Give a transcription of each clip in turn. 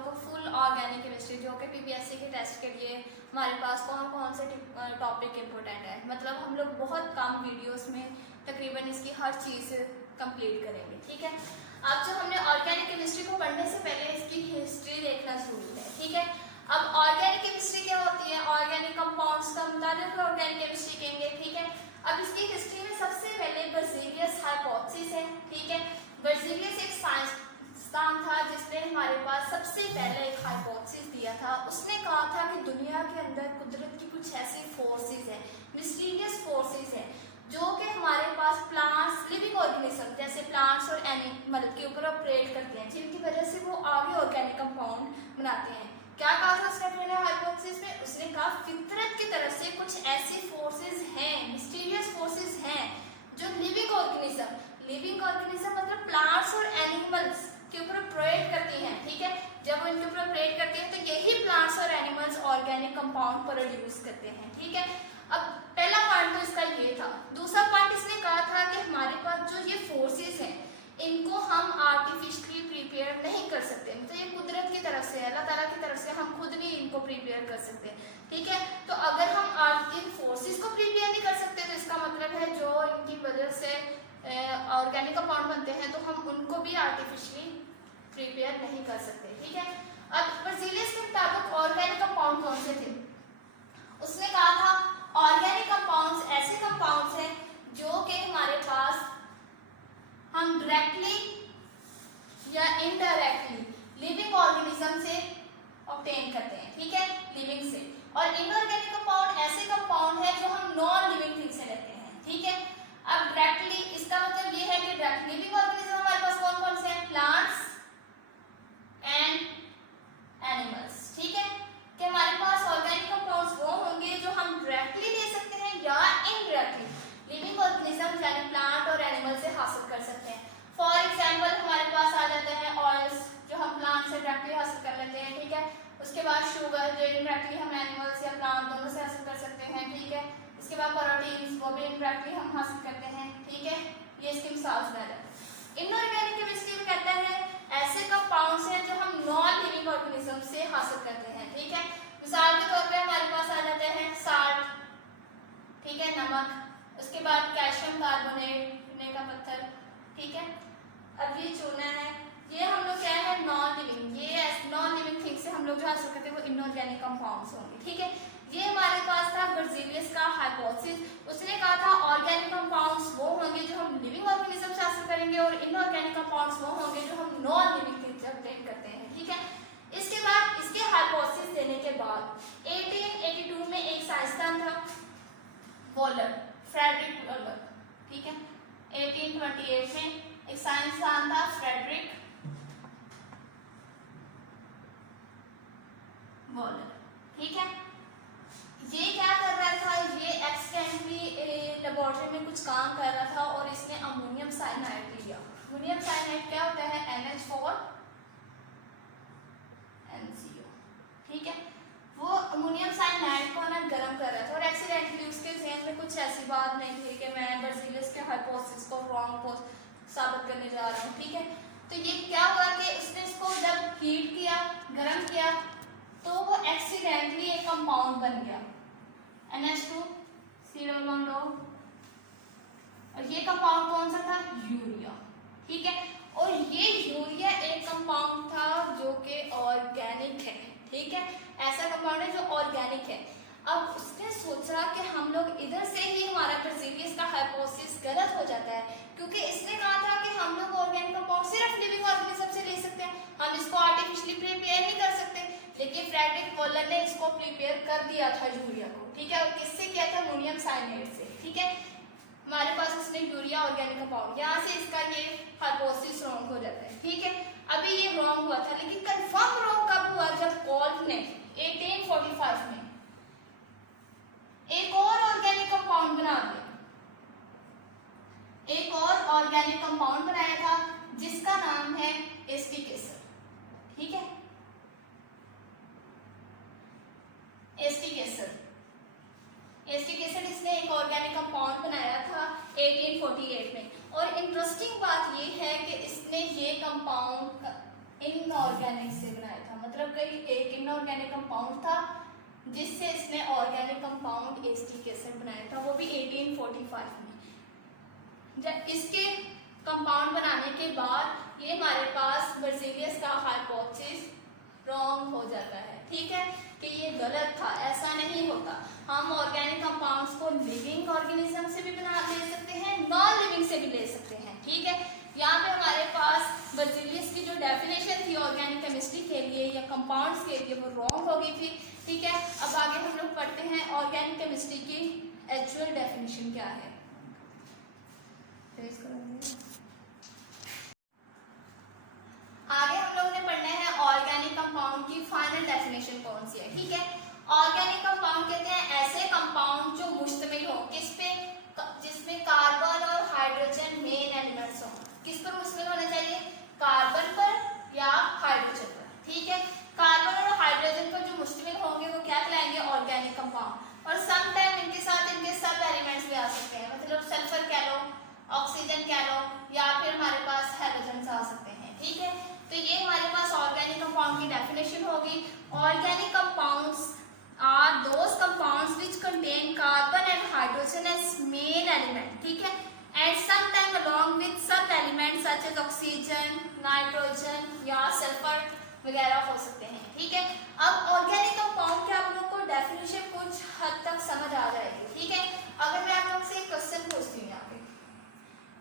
लोगों को full organic chemistry जो कि पीपीएससी के टेस्ट के लिए हमारे पास कौन कौन से टॉपिक इम्पोर्टेंट है, मतलब हम लोग बहुत कम वीडियोस में तकरीबन इसकी हर चीज़ कंप्लीट करेंगे। ठीक है, अब जो हमने ऑर्गेनिक केमिस्ट्री को पढ़ने से पहले इसकी हिस्ट्री देखना जरूरी है। ठीक है, अब ऑर्गेनिक केमिस्ट्री क्या होती है, ऑर्गेनिक कंपाउंड्स का मुताबिक ऑर्गेनिक केमिस्ट्री कहेंगे। ठीक है, अब इसकी हिस्ट्री में सबसे पहले बर्ज़ेलियस हाइपोथेसिस है। ठीक है, बर्ज़ेलियस एक साइंसदान था जिसने हमारे पास सबसे पहले एक हाइपोथेसिस दिया था। उसने कहा था कि दुनिया के अंदर कुदरत की कुछ ऐसी फोर्सेस है, मिस्टीरियस फोर्सेस है, जो कि हमारे पास प्लांट्स, लिविंग ऑर्गेनिज्म जैसे प्लांट्स और एनिमल के ऊपर ऑपरेट करते हैं, जिनकी वजह से वो आगे ऑर्गेनिक कंपाउंड बनाते हैं। क्या कहा था उसने अपने हाइपोथेसिस में? उसने कहा फितरत की तरफ से कुछ ऐसी फोर्सेस हैं, मिस्टीरियस फोर्सेस हैं जो लिविंग ऑर्गेनिज्म मतलब प्लांट्स और एनिमल्स के ऊपर ऑपरेट करती हैं। ठीक है, जब वो इनके ऊपर ऑपरेट करती हैं तो यही प्लांट्स और एनिमल्स ऑर्गेनिक कंपाउंड प्रोड्यूस करते हैं। ठीक है, अब पहला पॉइंट तो इसका ये था। दूसरा पॉइंट इसने कहा था कि हमारे पास जो ये फोर्सेस हैं इनको हम आर्टिफिशियली प्रिपेयर नहीं कर सकते, तो ये कुदरत की तरफ से, अल्लाह ताला की तरफ से, हम खुद नहीं इनको प्रिपेयर कर सकते। ठीक है, तो अगर हम इन फोर्सेस को प्रिपेयर नहीं कर सकते तो इसका मतलब है जो इनकी वजह से ऑर्गेनिक कंपाउंड बनते हैं तो हम उनको भी आर्टिफिशियली प्रिपेयर नहीं कर सकते। ठीक है, अब बर्ज़ेलियस के मुताबिक ऑर्गेनिक कंपाउंड कौन से थे? उसने कहा था ऑर्गेनिक कंपाउंड्स ऐसे कंपाउंड्स हैं जो कि हमारे पास हम डायरेक्टली या इनडायरेक्टली लिविंग ऑर्गेनिज्म से ऑब्टेन करते हैं। ठीक है, लिविंग से। और इनऑर्गेनिक कंपाउंड ऐसे कंपाउंड है जो हम नॉन लिविंग थिंग से लेते हैं। ठीक है, अब डायरेक्टली इसका मतलब ये है कि डायरेक्ट लिविंग ऑर्गेनिज्म हमारे पास कौन कौन से हैं? Plants and animals. ठीक है, कि हमारे पास ऑर्गेनिक कंपाउंड्स वो होंगे जो हम डायरेक्टली ले सकते हैं या इनडायरेक्टली लिविंग ऑर्गेनिज्म यानी प्लांट और एनिमल से हासिल कर सकते हैं। फॉर एग्जांपल हमारे पास आ जाते हैं ऑयल्स जो हम प्लांट से डायरेक्टली हासिल कर लेते हैं। ठीक है, उसके बाद शुगर जो इनडायरेक्टली हम एनिमल्स या प्लांट दोनों से हासिल कर सकते हैं। ठीक है, इसके बाद प्रोटीन्स वो भी इनडायरेक्टली हम हासिल करते हैं। ठीक है, ये इसकी मिसाल सुना जाता है। इनऑर्गेनिक केमिस्ट्री में कहता है ऐसे कंपाउंड्स हैं जो हम नॉन लिविंग ऑर्गेनिज्म से हासिल करते हैं। ठीक है, मिसाल के तौर पे हमारे पास आ जाते हैं साल्ट, ठीक है, नमक, उसके बाद कैल्शियम कार्बोनेट, चूने का पत्थर। ठीक है, अब ये चूना है, ये हम लोग क्या है, नॉन लिविंग, ये नॉन लिविंग थिंग से हम लोग जो हासिल करते हैं वो इनऑर्गेनिक कंपाउंड्स होंगे। ठीक है, ये हमारे पास था बर्ज़ेलियस का हाइपोथेसिस। उसने कहा था ऑर्गेनिक कंपाउंड्स वो होंगे जो हम लिविंग ऑर्गेनिज्म से हासिल करेंगे और इनऑर्गेनिक कंपाउंड्स वो होंगे जो हम नॉन लिविंग थिंग से ऑब्टेन करते हैं। ठीक है, इसके बाद इसके हाइपोथेसिस देने के बाद 1882 में एक साइंसदान था वॉलर, फ्रेडरिक वॉलर। ठीक है, 1828 में एक साइंसदान था फ्रेडरिक वॉलर। ठीक है, ये क्या कर रहा था, ये एक्सीडेंटली लेबोरेटरी में कुछ काम कर रहा था और इसने अमोनियम साइनाइड लिया। अमोनियम साइनाइड क्या होता है? NH4 NCO। ठीक है, वो अमोनियम साइनाइड को ना गर्म कर रहा था और एक्सीडेंटली उसके ज़हन में कुछ ऐसी बात नहीं थी कि मैं बर्ज़ेलियस के हाइपोथेसिस को रॉन्ग साबित करने जा रहा हूँ। ठीक है, तो ये क्या हुआ कि उसने इसको जब हीट किया, गर्म किया, तो वो एक्सीडेंटली एक कंपाउंड बन गया NH2 COO। और ये कंपाउंड कौन सा था? यूरिया। ठीक है, और ये यूरिया एक कंपाउंड था जो कि ऑर्गेनिक है। ठीक है, ऐसा कंपाउंड है जो ऑर्गेनिक है। अब उसने सोचा कि हम लोग इधर से ही हमारा बर्ज़ेलियस का हाइपोथेसिस गलत हो जाता है, क्योंकि इसने कहा था कि हम लोग ऑर्गेनिक कंपाउंड सिर्फ लिविंग ऑर्गेनिज्म से ले सकते हैं, हम इसको आर्टिफिशियली प्रिपेयर नहीं कर सकते। लेकिन फ्रेडरिक वॉलर ने इसको प्रिपेयर कर दिया था यूरिया को। ठीक है, और किससे किया था? अमोनियम साइनाइड से। ठीक है, हमारे पास इसने यूरिया ऑर्गेनिक कंपाउंड, यहाँ से इसका ये हाइपोथेसिस रॉन्ग हो जाता है। ठीक है, अभी ये रॉन्ग हुआ था, लेकिन कंफर्म रॉन्ग कब हुआ? जब कोल्ब ने 1845 में एक और ऑर्गेनिक कंपाउंड बना दिया, एक और ऑर्गेनिक कंपाउंड बनाया था जिसका नाम है एस्टिक एसिड। ठीक है, एस्टिक एसिड इसने एक ऑर्गेनिक कंपाउंड बनाया था 1848 में। और इंटरेस्टिंग बात ये है कि इसने ये कंपाउंड इनऑर्गेनिक से बनाया था, मतलब कई एक इनऑर्गेनिक कंपाउंड था जिससे इसने ऑर्गेनिक कंपाउंड एसिटिक एसिड बनाया था, वो भी 1845 में। जब इसके कंपाउंड बनाने के बाद ये हमारे पास बर्ज़ेलियस का हाइपोथेसिस रॉन्ग हो जाता है, ठीक है, कि ये गलत था, ऐसा नहीं होता। हम ऑर्गेनिक कंपाउंड्स को लिविंग ऑर्गेनिज्म से भी बना ले सकते हैं, नॉन लिविंग से भी ले सकते हैं, ठीक है। यहाँ पे हमारे पास बर्ज़ेलियस की जो डेफिनेशन थी ऑर्गेनिक केमिस्ट्री के लिए या कंपाउंड्स के लिए वो रॉन्ग हो गई थी, ठीक है। अब आगे हम लोग पढ़ते हैं ऑर्गेनिक केमिस्ट्री की एक्चुअल डेफिनेशन क्या है। आगे हम लोगों ने पढ़ना है ऑर्गेनिक कंपाउंड की फाइनल डेफिनेशन कौन सी है, ठीक है। ऑर्गेनिक कंपाउंड कहते हैं ऐसे कंपाउंड जो मुश्तमिल हो किस पे, जिसमें कार्बन और हाइड्रोजन मेन एलिमेंट्स हो। किस पर मुश्तमिल होना चाहिए, कार्बन पर या हाइड्रोजन पर, ठीक है। कार्बन और हाइड्रोजन पर जो मुश्तमिल होंगे वो क्या कहलाएंगे, ऑर्गेनिक कंपाउंड। और सम टाइम इनके साथ इनके सब एलिमेंट्स भी आ सकते हैं, मतलब सल्फर कह लो, ऑक्सीजन कह लो, या फिर हमारे पास हैलोजन आ सकते हैं, ठीक है। तो ये हमारे पास ऑर्गेनिक कंपाउंड की डेफिनेशन होगी। Organic compounds are those compounds which contain carbon and hydrogen as main element, ठीक है, and some time along with sub elements such as oxygen, nitrogen या सल्फर वगैरह हो सकते हैं, ठीक है। अब ऑर्गेनिक कंपाउंड के आप लोग को डेफिनेशन कुछ हद तक समझ आ जाएगी, ठीक है। अगर मैं आप लोग से एक क्वेश्चन पूछती हूँ यहाँ पे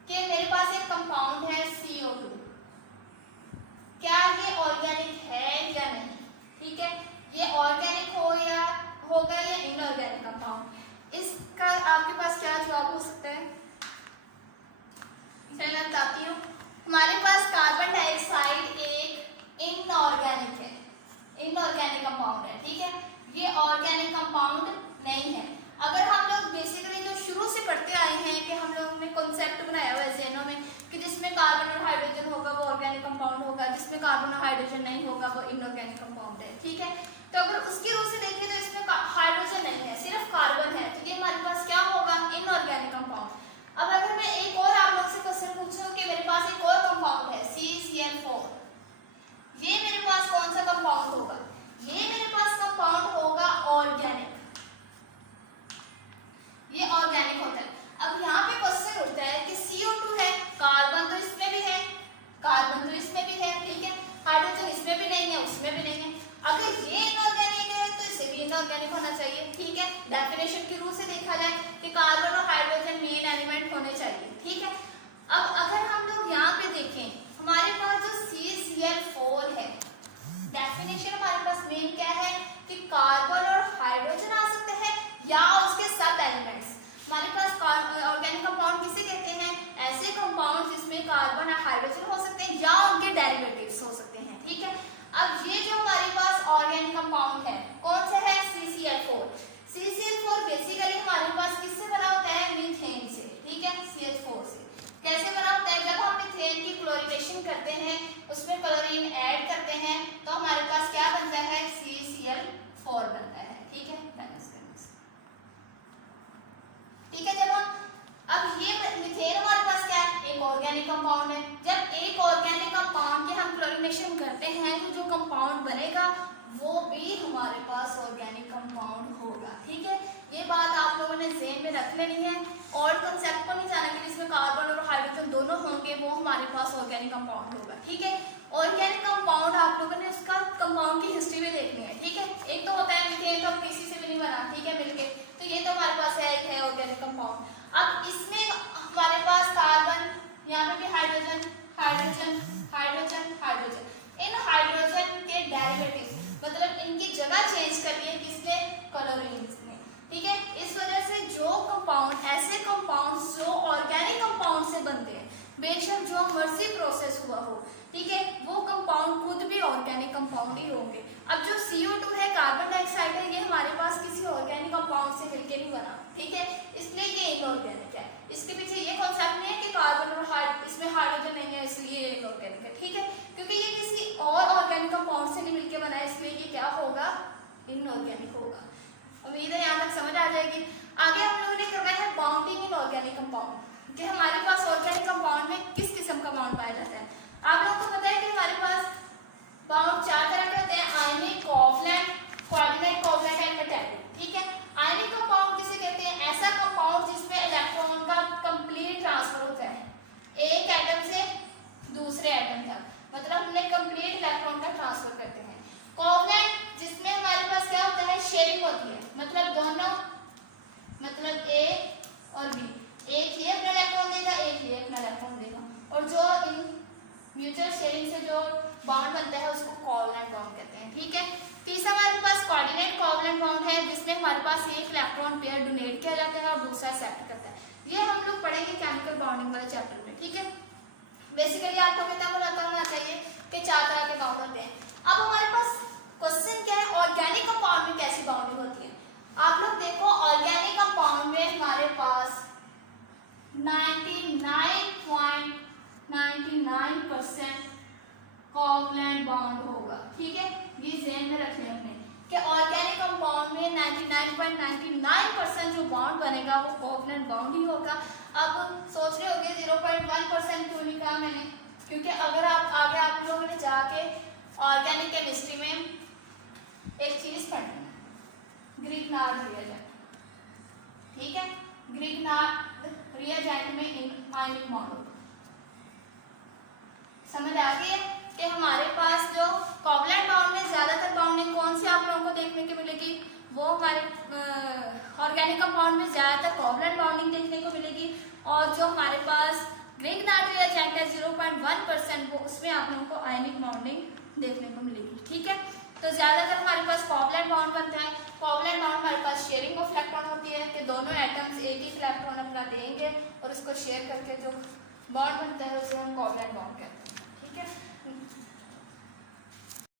कि मेरे पास एक कंपाउंड है CO2, क्या ये ऑर्गेनिक है या नहीं, ठीक है। ये ऑर्गेनिक होगा या इनऑर्गेनिक कंपाउंड, इसका आपके पास क्या जवाब हो सकता है। चलिए मैं बताती हूँ। हमारे पास कार्बन डाइऑक्साइड एक इनऑर्गेनिक है, इनऑर्गेनिक कंपाउंड है, ठीक है। ये ऑर्गेनिक कंपाउंड नहीं है। अगर हम लोग बेसिकली जो शुरू से पढ़ते आए हैं कि हम लोगों ने कॉन्सेप्ट बनाया हुआ है ज़हनों में कि जिसमें कार्बन और हाइड्रोजन होगा वो ऑर्गेनिक कंपाउंड होगा, जिसमें कार्बन और हाइड्रोजन नहीं होगा वो इनऑर्गेनिक कंपाउंड है, ठीक है। तो अगर उसकी रूप से देखें तो इसमें हाइड्रोजन नहीं है, सिर्फ कार्बन है, तो ये हमारे पास क्या होगा, इनऑर्गेनिक कंपाउंड। अब अगर मैं एक और आप लोग से क्वेश्चन पूछूं कि मेरे पास एक और कंपाउंड है CCl4, ये मेरे पास कौन सा कंपाउंड होगा, ये मेरे पास कंपाउंड होगा ऑर्गेनिक, ये ऑर्गेनिक होता है। अब यहाँ पे क्वेश्चन उठता है कि CO2 है, कार्बन तो इसमें भी है, कार्बन तो इसमें भी है, ठीक है, हाइड्रोजन इसमें भी नहीं है, उसमें भी नहीं है। अगर ये इनऑर्गेनिक है तो इसे भी इनऑर्गेनिक होना चाहिए, ठीक है। डेफिनेशन के रूप से देखा जाए कि कार्बन और हाइड्रोजन मेन एलिमेंट होने चाहिए, ठीक है। अब अगर हम लोग यहाँ पे देखें हमारे पास जो CCl4 है, डेफिनेशन हमारे पास मेन क्या है कि कार्बन और हाइड्रोजन आ सकते हैं या उसके सब एलिमेंट्स। हमारे पास ऑर्गेनिक कंपाउंड किसे कहते हैं, ऐसे कंपाउंड जिसमें कार्बन और हाइड्रोजन हो सकते हैं या उनके डेरिवेटिव्स हो सकते हैं, ठीक है। अब ये जो हमारे पास ऑर्गेनिक कंपाउंड है कौन सा है, CCl4। CCl4 बेसिकली हमारे पास किससे बना होता है, मीथेन से, ठीक है, CH4 से। कैसे बना होता है, जब हम मीथेन की क्लोरीनेशन करते हैं, उसमें क्लोरीन ऐड करते हैं तो हमारे पास क्या बनता है, CCl4 बनता है, ठीक है। ठीक है, जब हम अब ये मीथेन हमारे पास क्या है, एक ऑर्गेनिक कंपाउंड है। जब एक ऑर्गेनिक कंपाउंड के हम क्लोरीनेशन करते हैं तो जो कंपाउंड बनेगा वो भी हमारे पास ऑर्गेनिक कंपाउंड होगा, ठीक है। ये बात आप लोगों ने ज़हन में रख लेनी है और कंसेप्ट को नहीं जाना कि जिसमें कार्बन और हाइड्रोजन दोनों होंगे वो हमारे पास ऑर्गेनिक कंपाउंड होगा, ठीक है। ऑर्गेनिक कंपाउंड आप लोगों ने उसका कंपाउंड की हिस्ट्री में देखनी है, ठीक है। एक तो होता है मीथेन, तो किसी से भी नहीं बना, ठीक है, मिलके, तो ये तो हमारे पास है, एक है ऑर्गेनिक कंपाउंड। अब इसमें हमारे पास कार्बन, यहाँ पे भी हाइड्रोजन, हाइड्रोजन, हाइड्रोजन, हाइड्रोजन, इन हाइड्रोजन के डेरिवेटिव्स मतलब इनकी जगह चेंज कर ली है किसने, क्लोरीन ने, ठीक है। इस वजह से जो कंपाउंड, ऐसे कंपाउंड जो ऑर्गेनिक कंपाउंड से बनते हैं, बेशक जो मर्जी प्रोसेस हुआ हो, ठीक है, वो कंपाउंड खुद भी ऑर्गेनिक कंपाउंड ही होंगे। अब जो CO2 है, कार्बन डाइऑक्साइड है, ये हमारे पास किसी ऑर्गेनिक कंपाउंड से मिलके नहीं बना, ठीक है, इसलिए ये इनऑर्गेनिक है। इसके पीछे ये कॉन्सेप्ट नहीं है कि कार्बन और इसमें हाइड्रोजन नहीं है इसलिए ये इनऑर्गेनिक है, ठीक है, क्योंकि ये किसी और ऑर्गेनिक कंपाउंड से नहीं मिलके बना है, इसलिए ये क्या होगा, इनऑर्गेनिक होगा। उम्मीद है यहाँ तक समझ आ जाएगी। आगे हम लोगों ने करना है बाउंडिंग इन ऑर्गेनिक कंपाउंड, कि हमारे पास ऑर्गेनिक कंपाउंड में किस किस्म का बाउंड पाया जाता है। आप लोगों को पता है कि हमारे पास बनता है उसको कोवलेंट बॉन्ड कहते हैं। ठीक है, तीसरा हमारे पास कोऑर्डिनेट कोवलेंट बॉन्ड है, जिसमें हमारे पास एक इलेक्ट्रॉन पेयर डोनेट किया जाता है और दूसरा एक्सेप्ट करता है। ये हम लोग पढ़ेंगे केमिकल बॉन्डिंग वाले चैप्टर में। ठीक है, बेसिकली आपको कितना पता होना चाहिए कि 4 तरह के बॉन्ड होते हैं। अब हमारे पास क्वेश्चन क्या है, ऑर्गेनिक कंपाउंड में कैसी बॉन्डिंग होती है। आप लोग देखो, ऑर्गेनिक कंपाउंड में हमारे पास 99.99% कोवलेंट बॉन्ड होगा। ठीक है, ये ध्यान में रखने अपने कि ऑर्गेनिक कंपाउंड में 99.99% जो बॉन्ड बनेगा वो कोवलेंट बॉन्ड ही होगा। अब सोच रहे होंगे 0.1% क्यों लिखा मैंने, क्योंकि अगर आप आगे आप लोगों ने जाके ऑर्गेनिक केमिस्ट्री में एक चीज पढ़नी है, ग्रिग्नार्ड रिएजेंट। ठीक है, ग्रिग्नार्ड रिएजेंट में आयनिक बॉन्ड समझ आ गई है कि हमारे पास जो कोवलेंट बॉन्ड में ज्यादातर बॉन्डिंग कौन सी आप लोगों को देखने को मिलेगी, वो हमारे ऑर्गेनिक कंपाउंड में ज्यादातर कोवलेंट बॉन्डिंग देखने को मिलेगी। और जो हमारे पास ग्रिग्नार्ड रिएजेंट है 0.1%, वो उसमें आप लोगों को आयनिक बॉन्डिंग देखने को मिलेगी। ठीक है, तो ज्यादातर हमारे पास कोवलेंट बॉन्ड बनता है। कोवलेंट बॉन्ड हमारे पास शेयरिंग ऑफ इलेक्ट्रॉन होती है कि दोनों एटम्स एक ही इलेक्ट्रॉन अपना देंगे और उसको शेयर करके जो बॉन्ड बनता है उसे हम कोवलेंट बॉन्ड कहते हैं। ठीक है,